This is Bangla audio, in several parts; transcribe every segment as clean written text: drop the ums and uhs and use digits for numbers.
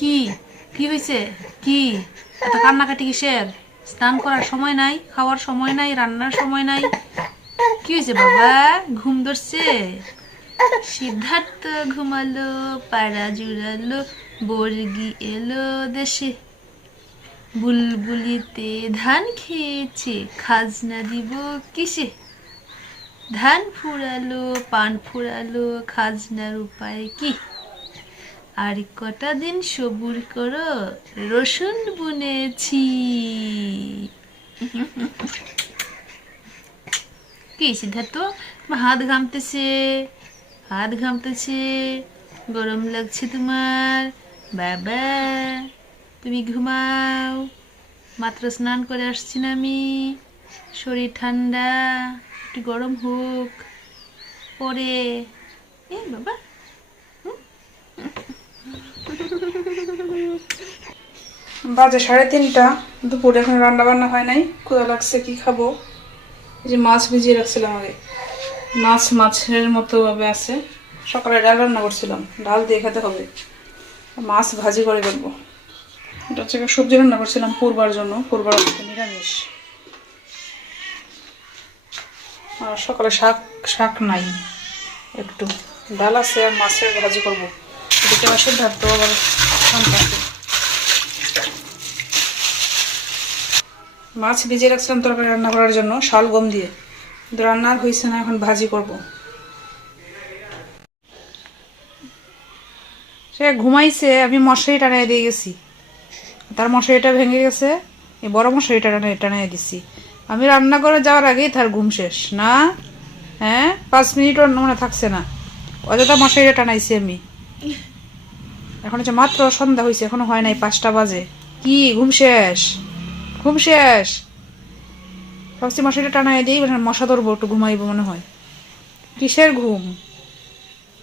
কি কি হয়েছে? কি এত কান্নাকাটি কিসের? স্নান করার সময় নাই, খাওয়ার সময় নাই, রান্নার সময় নাই। কি হয়েছে বাবা? ঘুম ধরছে? সিদ্ধার্থ ঘুমালো, পাড়া জুড়ালো, বর্গি এলো দেশে। বুলবুলিতে ধান খেয়েছে, খাজনা দিব কিসে? ধান ফুরালো, পান ফুরালো, খাজনার উপায় কি? আর কটা দিন সবুর করো, রসুন বুনেছি। কি সিদ্ধার্থ, তোমার হাত ঘামতেছে, হাত ঘামতেছে, গরম লাগছে তোমার? বাবা, তুমি ঘুমাও, মাত্র স্নান করে আসছি না আমি। শরীর ঠান্ডা, একটু গরম হোক পরে। এ বাবা, বাজে 3:30, দুপুরে এখন রান্না বান্না হয় নাই। ক্ষুধা লাগছে, কি খাবো? এই যে মাছ ভিজিয়ে রাখছিলাম আগে, মাছের মতো ভাবে আছে। সকালে ডাল রান্না করছিলাম, ডাল দিয়ে খেতে হবে। মাছ ভাজি করে ফেলবো। এটা হচ্ছে সবজি রান্না করছিলাম পূর্বার জন্য, পূর্বার হচ্ছে নিরামিষ। আর সকালে শাক শাক নাই, একটু ডাল আছে আর মাছের ভাজি করবো। এদিকে আমার সিদ্ধার্থ আবার সন্তানকে মাছ ভিজিয়ে রাখছিলাম তরকারি রান্না করার জন্য শালগম দিয়ে, কিন্তু রান্না আর হয়েছে না, এখন ভাজি করব। সে ঘুমাইছে, আমি মশারি টানাই দিয়ে গেছি, তার মশারিটা ভেঙে গেছে, এই বড় মশারিটা টানাই দিছি। আমি রান্না করে যাওয়ার আগেই তার ঘুম শেষ না। হ্যাঁ, 5 মিনিটও মনে থাকছে না, অযথা মশারিটা টানাইছি আমি। এখন হচ্ছে মাত্র সন্ধ্যা হয়েছে, এখনো হয় নাই, 5টা বাজে। কি ঘুম শেষ? ঘুম শেষ? ভাবছি মশারিটা টানাই দিই, মশা ধরবো, একটু ঘুমাইবো মনে হয়। কিসের ঘুম?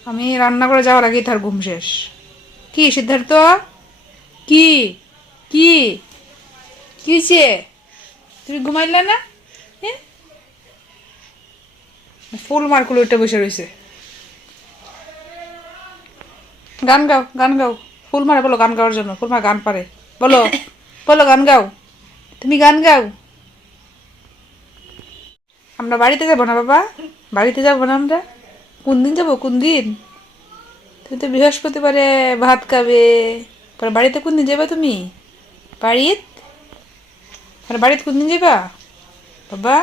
আমি রান্না করে যাওয়ার আগেই তার ঘুম শেষ। কি সিদ্ধার্থ, কি কি কি হয়েছে? তুমি ঘুমাইলে না? হ্যাঁ, ফুল মার্কুল উঠে বসে রয়েছে। গান গাও, গান গাও। ফুল মারে বলো গান গাওয়ার জন্য, ফুল মার গান পারে। বলো, বলো গান গাও, তুমি গান গাও। আমরা বাড়িতে যাবো না বাবা? বাড়িতে যাবো না আমরা? কোন দিন যাবো, কোন দিন? তুমি তো বৃহস্পতিবারে ভাত খাবে, পরে বাড়িতে কোন দিন যাবে তুমি? বাড়িত? আর বাড়িতে কোন দিন যাবা বাবা?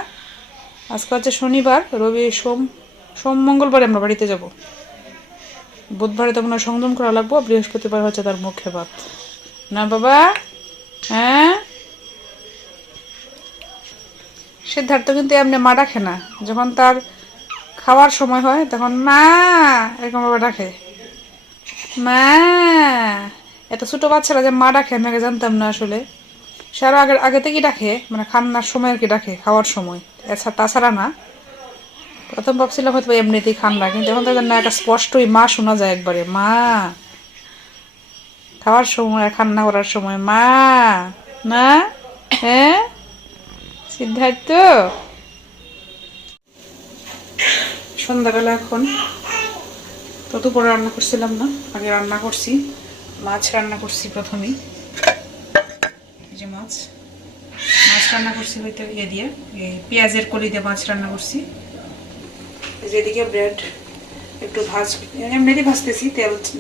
আজকে হচ্ছে শনিবার, রবি সোম, মঙ্গলবারে আমরা বাড়িতে যাব। বুধবারে তো মনে হয় সংযম করা লাগবো, বৃহস্পতিবার হচ্ছে তার মুখে ভাত, না বাবা? হ্যাঁ, সিদ্ধার্থ কিন্তু এমনি মা ডাকে না, যখন তার খাওয়ার সময় হয় তখন মা এরকম ভাবে ডাকে, মা। এত ছোট বাচ্চারা যে মা ডাকে আমি আগে জানতাম না আসলে। সে আরো আগে আগে থেকেই ডাকে, মানে খান্নার সময় আর কি ডাকে, খাওয়ার সময়, এছাড়া তাছাড়া না। প্রথম ভাবছিলাম হয়তো এমনিতেই খান্না, কিন্তু এখন তো না, একটা স্পষ্টই মা শোনা যায় একবারে, মা। খাওয়ার সময় আর খান্না করার সময় মা, না? হ্যাঁ সিদ্ধার্থ, সন্ধ্যাবেলা এখন তো, দুপুরে রান্না করছিলাম না, আগে রান্না করছি। মাছ রান্না করছি প্রথমেই, এই যে মাছ মাছ রান্না করছি হয়তো ইয়ে দিয়ে, পেঁয়াজের কলি দিয়ে মাছ রান্না করছি। যেদিকে ব্রেড একটু এমনিতেই ভাজতেছি,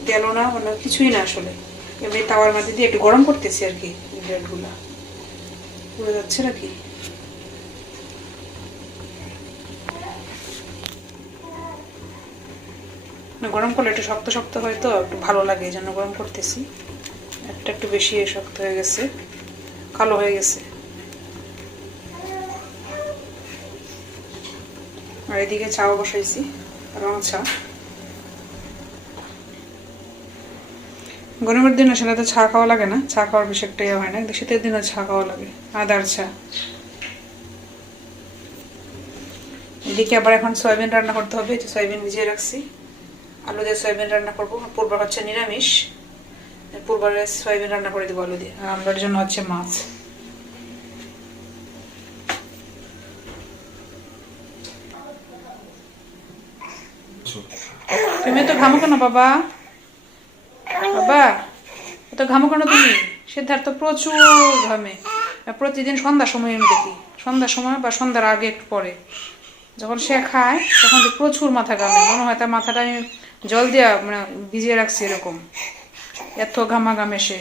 তেলও না, মানে কিছুই না আসলে, এমনি তাওয়ার মধ্যে দিয়ে একটু গরম করতেছি আর কি। ব্রেডগুলো পুড়ে যাচ্ছে নাকি? গরম করলে একটু শক্ত শক্ত হয় তো, একটু ভালো লাগে, এই জন্য গরম করতেছি। একটা একটু বেশি শক্ত হয়ে গেছে, কালো হয়ে গেছে। আর এদিকে চাও বসাইছি, রং চা। গরমের দিন আসলে তো চা খাওয়া লাগে না, চা খাওয়ার বেশি একটা ইয়ে হয় না, কিন্তু শীতের দিনে চা খাওয়া লাগে, আদার চা। এদিকে আবার এখন সয়াবিন রান্না করতে হবে, সয়াবিন ভিজিয়ে রাখছি, আলু দিয়ে সয়াবিন রান্না করবো। পূর্বার হচ্ছে নিরামিষ, পূর্বারে সয়াবিন রান্না করে দেবো আলু দিয়ে, আর আমরার জন্য হচ্ছে মাছ। তুমি তো ঘামো কেন বাবা? বাবা, এত ঘামো কেন তুমি? সিদ্ধার্থ প্রচুর ঘামে। প্রতিদিন সন্ধ্যার সময় আমি দেখি, সন্ধ্যার সময় বা সন্ধ্যার আগে একটু পরে যখন সে খায় তখন তো প্রচুর মাথা ঘামে, মনে হয় তার মাথাটা আমি জল দিয়া মানে ভিজিয়ে রাখছি এরকম। এত ঘামা ঘামে সে,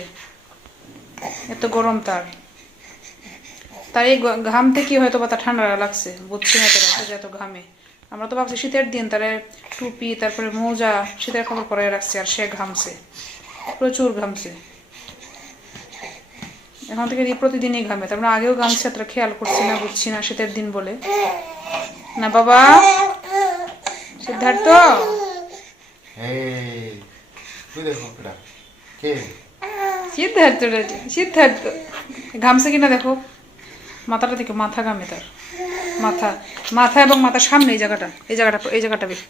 এত গরম তার। তার এই ঘামতে কি হয়তো বা তার ঠান্ডা লাগছে, বুঝছি না তারা যে এত ঘামে। আমরা তো ভাবছি শীতের দিন, তারা টুপি তারপরে মোজা শীতের কাপড় পরে রাখছে, আর সে ঘামছে, প্রচুর ঘামছে। এখন থেকে প্রতিদিনই ঘামে, তারপরে আগেও ঘামছে, তারা খেয়াল করছি না, বুঝছি না শীতের দিন বলে। না বাবা সিদ্ধার্থ, সিদ্ধার্থ সিদ্ধার্থ ঘামছে কিনা দেখো, মাথাটা থেকে মাথা ঘামে তার, মাথা মাথা এবং মাথার সামনে এই জায়গাটা, এই জায়গাটা, এই জায়গাটা বেশি।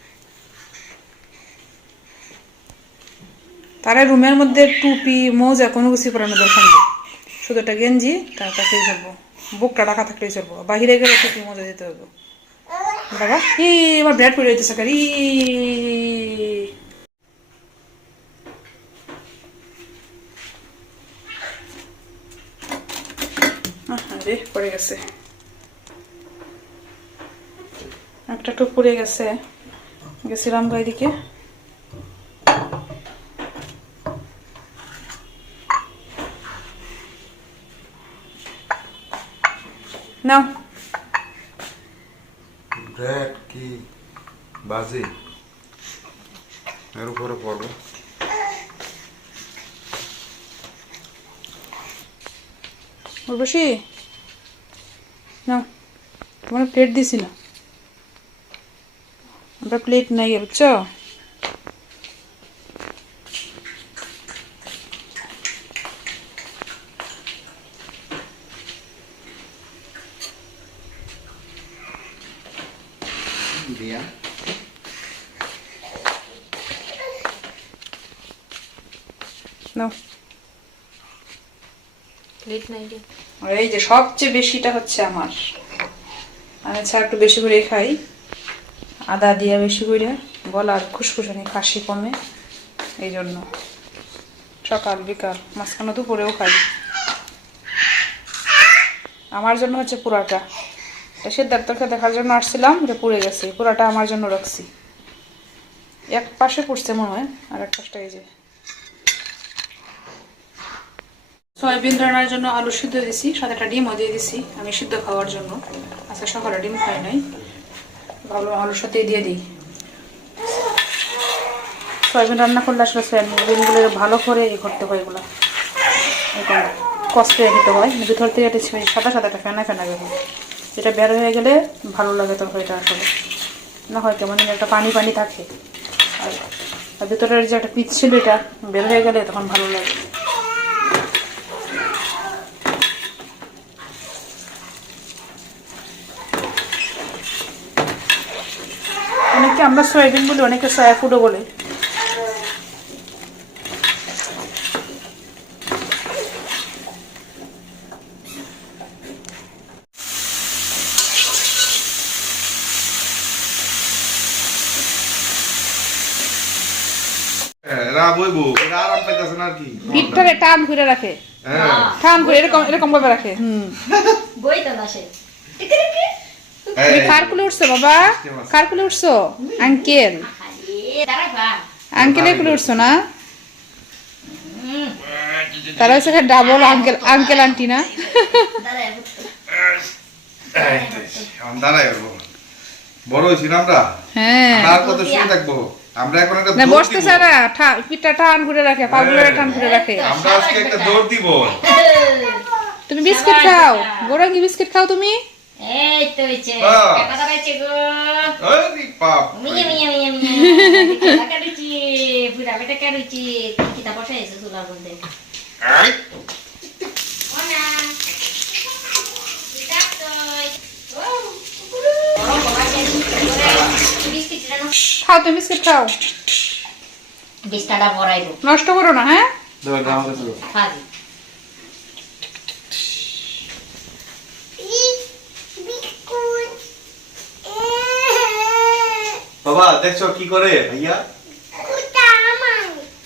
তারা রুমের মধ্যে টুপি মোজা কোনো কিছু পরানো দরকার নেই, শুধু একটা গেঞ্জি তার থাকলেই চলবো, বুকটা ঢাকা থাকলেই চলবো, বাহিরে গেলে টুপি মোজা দিতে হবে। বাবা আমার ব্যাট পড়ে যেতেছে কারি, আরে পড়ে গেছে, একটা টুপ পড়ে গেছে। গেছিলাম বাইদিকে, নাও ব্রেড কি বাজে এর উপরে পড়বো। উর্বশী নাও, তোমার প্লেট দিছি না, আমরা প্লেট নাই বুঝছো। দিয়া নাও, প্লেট নাই রে। আর এই যে সবচেয়ে বেশিটা হচ্ছে আমার, আমি চা একটু বেশি করে খাই, আদা দিয়া বেশি করে, গলার খুসখুসানি কাশি কমে, এই জন্য সকাল বিকাল মাঝখানে দুপুরেও খাই। আমার জন্য হচ্ছে পুরাটা, এটা সিদ্ধার্থকে দেখার জন্য আসছিলাম, এটা পুড়ে গেছে, পুরাটা আমার জন্য রাখছি। এক পাশে পুড়ছে মনে হয়, আর এক পাশটা এই যে সয়াবিন রান্নার জন্য আলু সিদ্ধ দিছি, সাথে একটা ডিমও দিয়ে দিছি আমি সিদ্ধ খাওয়ার জন্য। আজকে সকালে ডিম খাই নাই, ভাবলাম আলুর সাথে দিয়ে দিই। সয়াবিন রান্না করলে আসলে সয়াবিনগুলো ভালো করে করতে হয়, এগুলো এরকম কষ্টে দিতে হয়, ভিতর থেকে একটা সাদা সাদা একটা ফেনা ফেনা বের হয়, এটা বের হয়ে গেলে ভালো লাগে তরকারিটা আসলে, না হয় কেমন একটা পানি পানি থাকে, আর ভিতরের যে একটা পিচ ছিল এটা বের হয়ে গেলে তখন ভালো লাগে। অনেকে আমরা সয়াবিন বলি, অনেকে সয়া ফুডও বলে। এরা বইবো, এরা আরাম পাইতেছে না আর কি। পিঠটারে টান করে রাখে, হ্যাঁ টান করে এরকম এরকম ভাবে রাখে। বই তো আসে তুমি কার কুলে উঠছো বাবা, কার কুলে উঠছো? আঙ্কেল, আঙ্কেলের কুলে উঠছো না? তারা হচ্ছে ডাবল আঙ্কেল, আঙ্কেল আন্টি না? দাঁড়াই বড় হয়েছি না আমরা, হ্যাঁ আর কত শুয়ে থাকবো আমরা, এখন একটা না দৌড় বসতে দিব। চায় না, পিঠটা টান করে রাখে, পাগুলো টান করে রাখে। আমরা আজকে একটা দৌড় দিব। তুমি বিস্কিট খাও, গোরাঙ্গি বিস্কিট খাও তুমি। এই তো হইছে বাহ। কাটা দাঁড়াইছে গো আরে বাপ মিয়া মিয়া মিয়া মিয়া কাটা দিছি পুরা বেটা কাটুছি কিতা বসাইছে চুলার মধ্যে এই, ওনা এটা তো ও বড় বাবা বিস্কিট জানো খাও, তুমি বিস্কিট খাও, বিস্তাটা ভরাইবো নষ্ট করো না। হ্যাঁ দাও দাও দাও। খাবি বাবা দেখছো কি করে ভাইয়া?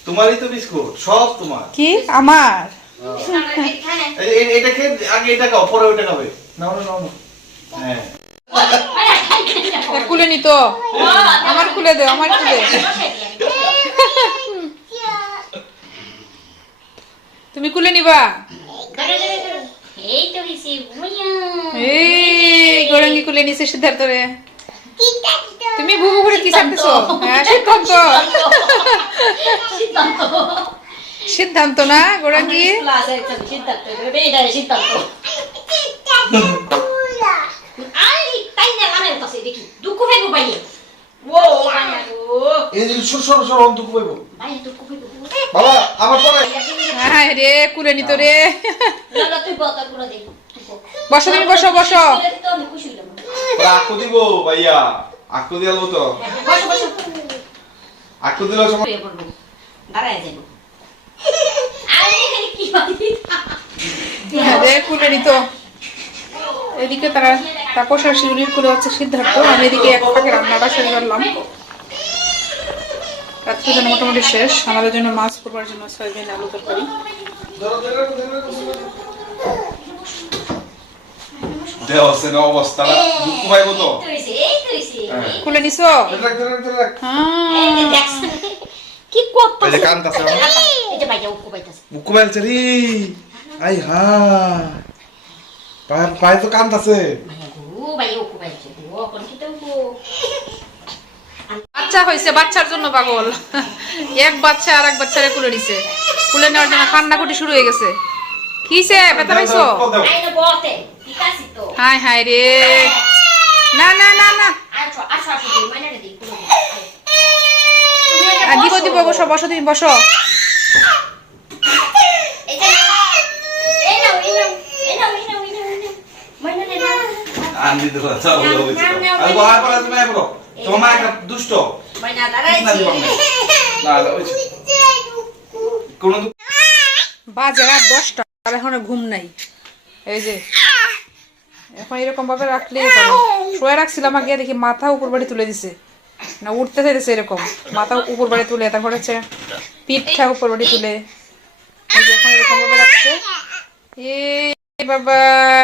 তোমারই তো বিস্কুট সব তোমার। কি আমার? এটা খেয়ে আগে এটা খাও, পরে ওইটা খাবে। নাও না, নাও না। হ্যাঁ কুলে নি তো, আমার খুলে দে, আমার খুলে। তুমি কুলে নিবা? এই তো হইছে ভুইয়া। এই গোরাঙ্গি কুলে নিছে সিদ্ধার্থ রে। তুমি বুবু করে কি ছাড়তেছো? হ্যাঁ সিদ্ধান্ত, সিদ্ধান্ত সিদ্ধান্ত না গোরাঙ্গি। প্লাস একটা সিদ্ধান্ত বেটা সিদ্ধান্ত আই তাই না মানে তো দেখি দুঃখ ফেলবো বাইয়ে ও বাবা ও এই যে সর সর সর অন্ত কইব। বাইয়ে দুঃখ ফেলবো বাবা আমার পরে হ্যাঁ রে কুলে নি তো রে। লালা তুই বতা করে দে বসো তুমি, বসো বসো। তো আমি খুশি হলাম আকু দিব ভাইয়া, আকু দিয়ালো তো। বসো বসো আকু দিলো সময় শুয়ে পড়বো দাঁড়ায় যাবো আরে কি বাকি হ্যাঁ রে কুলে নি তো। এদিকে তারা তাপস আর শিউলির কুলে হচ্ছে সিদ্ধার্থ, আমি এদিকে এক ফাঁকে রান্নাটা সেরে ফেললাম। রাত্রে জন্য মোটামুটি শেষ। আমাদের জন্য মাছ করবার জন্য সয়াবিন আলু তরকারি। দেও সে না অবস্থা দুঃখ পাইবো তো। এই তো হইছে কুলে নিছো? রাখ। হ্যাঁ কি করতে এই যে কান্তাছে আমার। এই যে বাইয়া উকু বাইতাছে মুখ বাইলছে রে। আই হা। পায় তো কান্তাছে। বাইয়া উকু বাইছে ও কোন কি তো উকু বাচ্চা হয়েছে, বাচ্চার জন্য পাগল। এক বাচ্চা আর এক বাচ্চারে কুলে নিছে। কুলে নেওয়ার জন্য কান্নাকুটি শুরু হয়ে গেছে। কিছে ব্যথা পাইছো? আইনো বলতে ঠিক আছে তো হাই হাই রে। না না না না, আসো আসো আসো মানে রে দিই পুরো দিব দিব, বসো বসো, তুমি বসো। এই যে এই নাও এই নাও এই নাও এই নাও এই নাও মানে রে না আন্দি তো চাও বলো হইছে। আর বাবা পরে তুমি আইবো। তোমার মা একটা দুষ্ট। মানে দাঁড়াইছি না হইছে। কোন বাজে রাত 10টা আর এখনো ঘুম নাই। এই যে এখন এরকম ভাবে রাখলেই পারে। শুয়ে রাখছিলাম আগে, দেখি মাথা উপর বাড়ি তুলে দিছে, না উঠতে চাইতেছে এরকম, মাথা উপর বাড়ি তুলে, তারপর হচ্ছে পিঠটা উপর বাড়ি তুলে। এই যে এখন এরকম ভাবে রাখছে। এ বাবা।